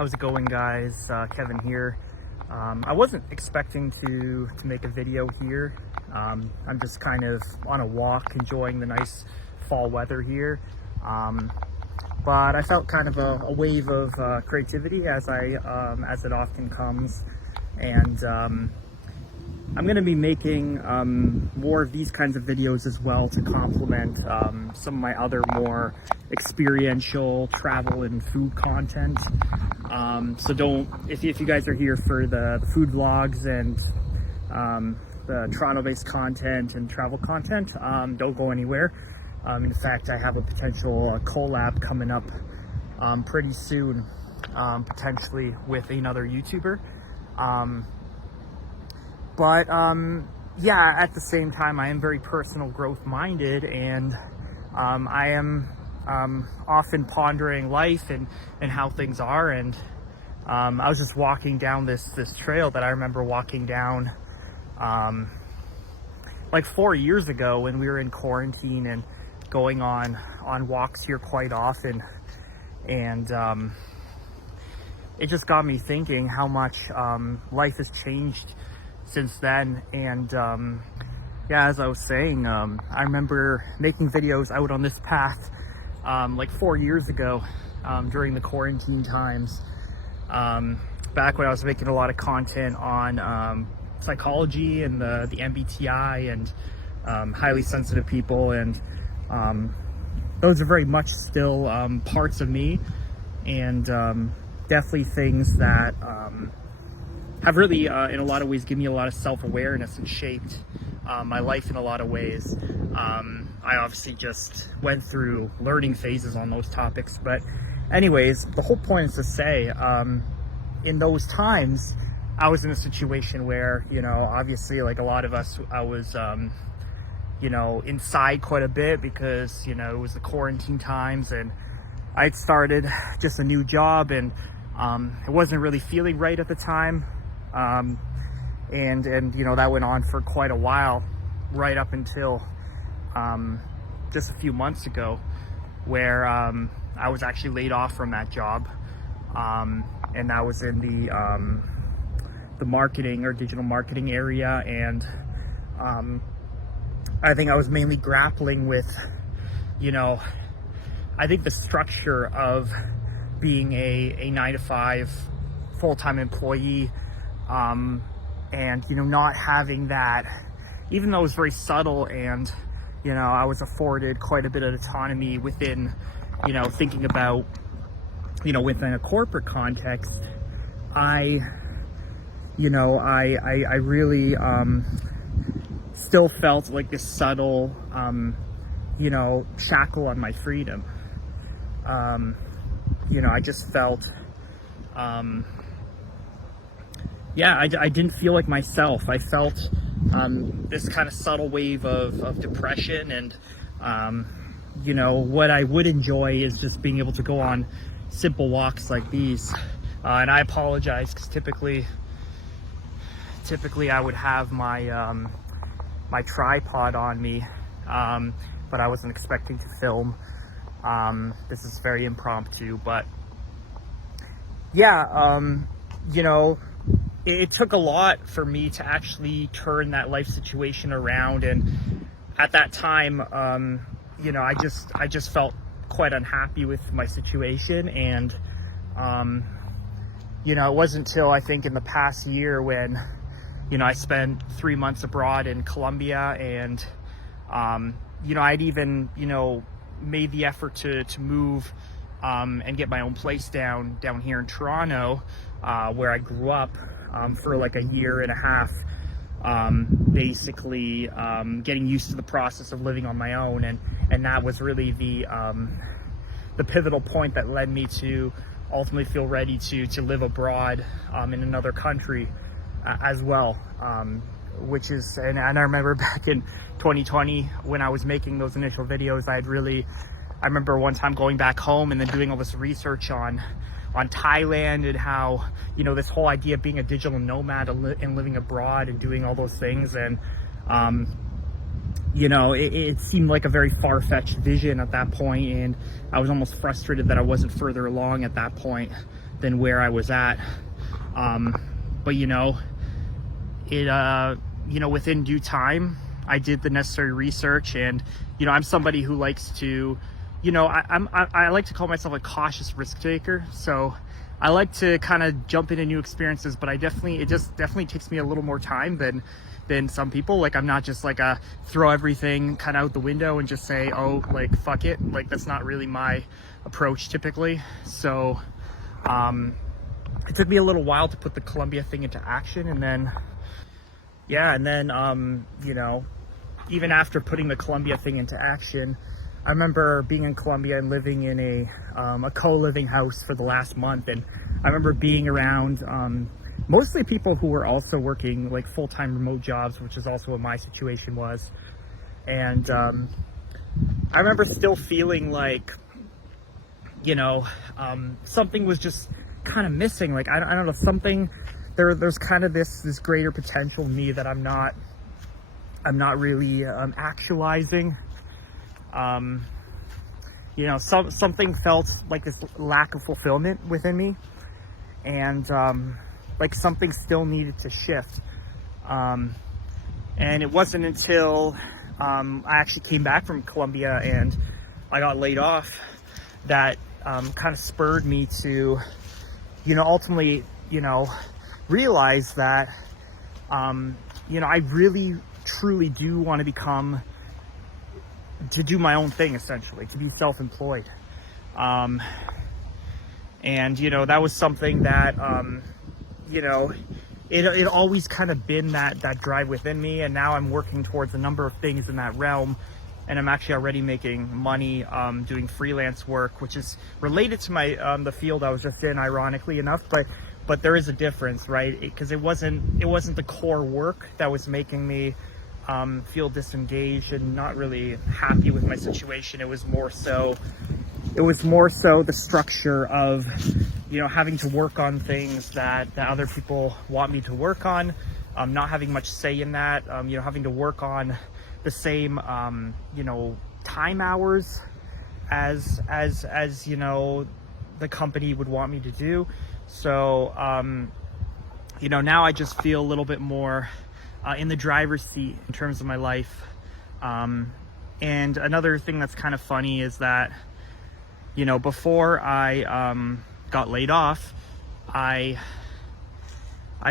How's it going, guys? Kevin here. I wasn't expecting to make a video here. I'm just kind of on a walk, enjoying the nice fall weather here. But I felt kind of a wave of creativity as it often comes, and I'm going to be making more of these kinds of videos as well to complement some of my other more experiential travel and food content. So if you guys are here for the food vlogs and the Toronto-based content and travel content, don't go anywhere. In fact, I have a potential collab coming up pretty soon, potentially with another YouTuber. Yeah, at the same time, I am very personal growth minded, and I am often pondering life and how things are. And I was just walking down this trail that I remember walking down like 4 years ago when we were in quarantine and going on walks here quite often. And it just got me thinking how much life has changed since then. And yeah, as I was saying, I remember making videos out on this path like 4 years ago during the quarantine times, back when I was making a lot of content on psychology and the MBTI and highly sensitive people, and those are very much still parts of me, and definitely things that have really in a lot of ways given me a lot of self-awareness and shaped my life in a lot of ways. I obviously just went through learning phases on those topics, but anyways, the whole point is to say, in those times I was in a situation where, you know, obviously like a lot of us, I was you know, inside quite a bit because, you know, it was the quarantine times, and I'd started just a new job, and it wasn't really feeling right at the time. And you know, that went on for quite a while, right up until just a few months ago, where I was actually laid off from that job, and I was in the marketing or digital marketing area, and I think I was mainly grappling with, you know, I think the structure of being a 9-to-5 full-time employee, and, you know, not having that, even though it was very subtle, and, you know, I was afforded quite a bit of autonomy within, you know, thinking about, you know, within a corporate context, I really still felt like this subtle, you know, shackle on my freedom. You know, I just felt, yeah, I didn't feel like myself. I felt this kind of subtle wave of depression, and you know, what I would enjoy is just being able to go on simple walks like these. And I apologize, because typically I would have my my tripod on me, but I wasn't expecting to film. This is very impromptu, but yeah, you know, it took a lot for me to actually turn that life situation around. And at that time, you know, I just felt quite unhappy with my situation. And you know, it wasn't until I think in the past year when, you know, I spent 3 months abroad in Colombia, and you know, I'd even, you know, made the effort to move and get my own place down here in Toronto, where I grew up, for like a year and a half, basically getting used to the process of living on my own. And that was really the pivotal point that led me to ultimately feel ready to live abroad in another country as well, which is, and I remember back in 2020 when I was making those initial videos, I remember one time going back home and then doing all this research on Thailand, and how, you know, this whole idea of being a digital nomad and living abroad and doing all those things. And you know, it seemed like a very far-fetched vision at that point, and I was almost frustrated that I wasn't further along at that point than where I was at. But you know, within due time, I did the necessary research, and you know, I'm somebody who likes to, you know, I like to call myself a cautious risk taker. So I like to kind of jump into new experiences, but it definitely takes me a little more time than some people. Like, I'm not just like a throw everything kind of out the window and just say, oh, like, fuck it. Like, that's not really my approach typically. So it took me a little while to put the Colombia thing into action, and then you know, even after putting the Colombia thing into action, I remember being in Colombia and living in a co-living house for the last month, and I remember being around mostly people who were also working like full-time remote jobs, which is also what my situation was. And I remember still feeling like, you know, something was just kind of missing. Like, I don't know, something there's kind of this greater potential in me that I'm not really actualizing. You know, something felt like this lack of fulfillment within me, and like something still needed to shift. And it wasn't until I actually came back from Colombia and I got laid off that kind of spurred me to, you know, ultimately, you know, realize that, you know, I really truly do want to do my own thing, essentially, to be self-employed. And, you know, that was something that, you know, it always kind of been that drive within me. And now I'm working towards a number of things in that realm. And I'm actually already making money doing freelance work, which is related to my the field I was just in, ironically enough. But there is a difference, right? Because it wasn't the core work that was making me feel disengaged and not really happy with my situation. It was more so the structure of, you know, having to work on things that other people want me to work on, not having much say in that, you know, having to work on the same, you know, time hours as you know, the company would want me to do. So, you know, now I just feel a little bit more in the driver's seat in terms of my life. And another thing that's kind of funny is that, you know, before I got laid off, I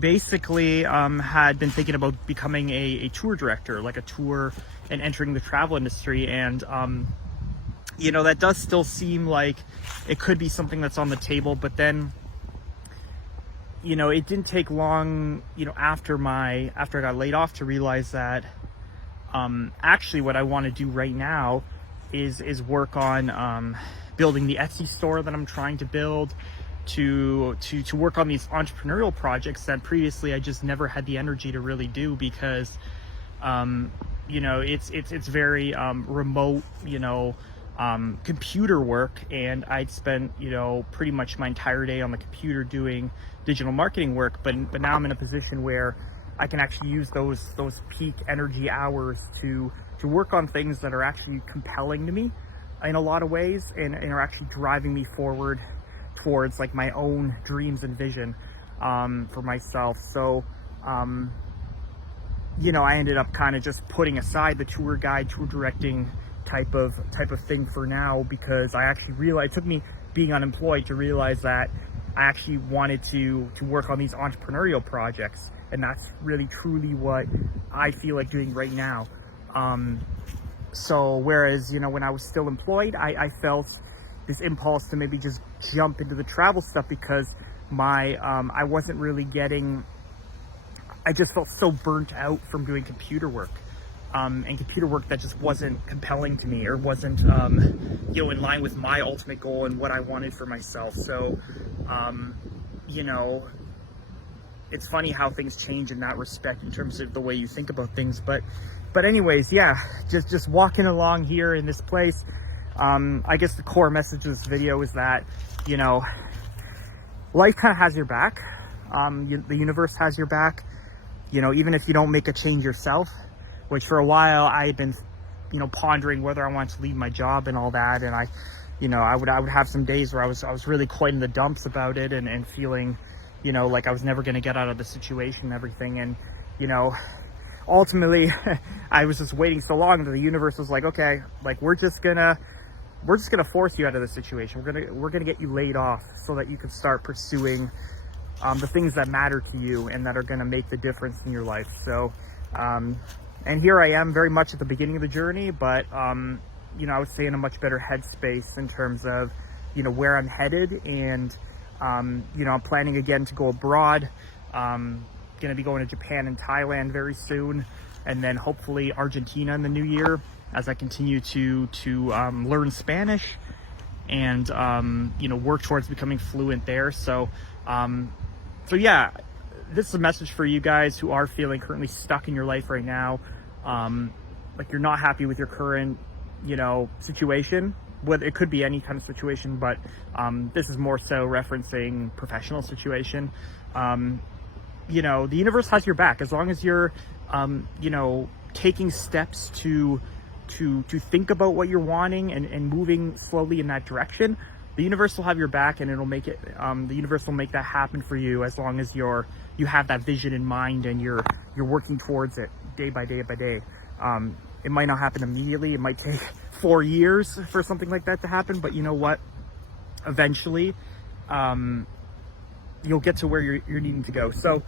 basically had been thinking about becoming a tour director, like a tour, and entering the travel industry. And you know, that does still seem like it could be something that's on the table. But then, you know, it didn't take long, you know, after I got laid off to realize that actually what I want to do right now is work on building the Etsy store that I'm trying to build, to work on these entrepreneurial projects that previously I just never had the energy to really do, because you know, it's very remote, you know, computer work, and I'd spent, you know, pretty much my entire day on the computer doing digital marketing work, but now I'm in a position where I can actually use those peak energy hours to work on things that are actually compelling to me in a lot of ways, and are actually driving me forward towards like my own dreams and vision for myself. So you know, I ended up kind of just putting aside the tour guide, tour directing type of thing for now, because I actually realized, it took me being unemployed to realize that I actually wanted to work on these entrepreneurial projects, and that's really truly what I feel like doing right now. So whereas, you know, when I was still employed, I felt this impulse to maybe just jump into the travel stuff, because I wasn't really I just felt so burnt out from doing computer work, and computer work that just wasn't compelling to me, or wasn't, you know, in line with my ultimate goal and what I wanted for myself. So, you know, it's funny how things change in that respect in terms of the way you think about things. But anyways, yeah, just walking along here in this place. I guess the core message of this video is that, you know, life kind of has your back. The universe has your back. You know, even if you don't make a change yourself, which for a while I had been, you know, pondering whether I wanted to leave my job and all that. And I I would have some days where I was really quite in the dumps about it, and feeling, like I was never going to get out of the situation and everything. And, ultimately, I was just waiting so long that the universe was like, okay, like we're just gonna force you out of the situation. We're gonna get you laid off so that you can start pursuing the things that matter to you and that are gonna make the difference in your life. So, and here I am, very much at the beginning of the journey, but I would say in a much better headspace in terms of where I'm headed, and I'm planning again to go abroad. Going to be going to Japan and Thailand very soon, and then hopefully Argentina in the new year, as I continue to learn Spanish and work towards becoming fluent there. So yeah, this is a message for you guys who are feeling currently stuck in your life right now, like you're not happy with your current situation. Whether it could be any kind of situation, but this is more so referencing professional situation. The universe has your back as long as you're taking steps to think about what you're wanting and moving slowly in that direction. The universe will have your back, and it'll make it the universe will make that happen for you, as long as you have that vision in mind and you're working towards it day by day by day. It might not happen immediately. It might take 4 years for something like that to happen, but you know what? Eventually, you'll get to where you're needing to go. So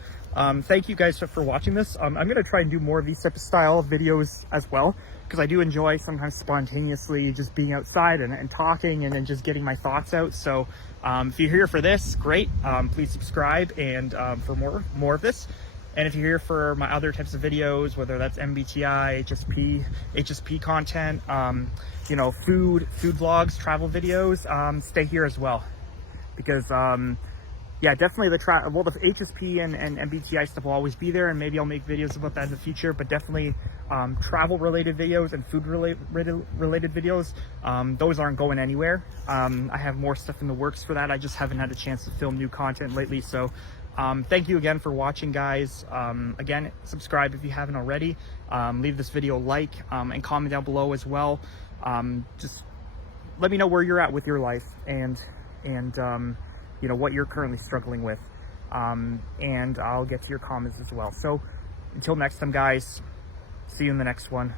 thank you guys for watching this. I'm going to try and do more of these type of style videos as well, because I do enjoy sometimes spontaneously just being outside and talking and then just getting my thoughts out. So if you're here for this, great. Please subscribe and for more of this. And if you're here for my other types of videos, whether that's MBTI, HSP content, food vlogs, travel videos, stay here as well. Because yeah, definitely the HSP and MBTI stuff will always be there, and maybe I'll make videos about that in the future. But definitely travel related videos and food related videos, those aren't going anywhere. I have more stuff in the works for that. I just haven't had a chance to film new content lately. So thank you again for watching, guys. Again, subscribe if you haven't already. Leave this video a like, and comment down below as well. Just let me know where you're at with your life, and what you're currently struggling with, and I'll get to your comments as well. So until next time, guys, see you in the next one.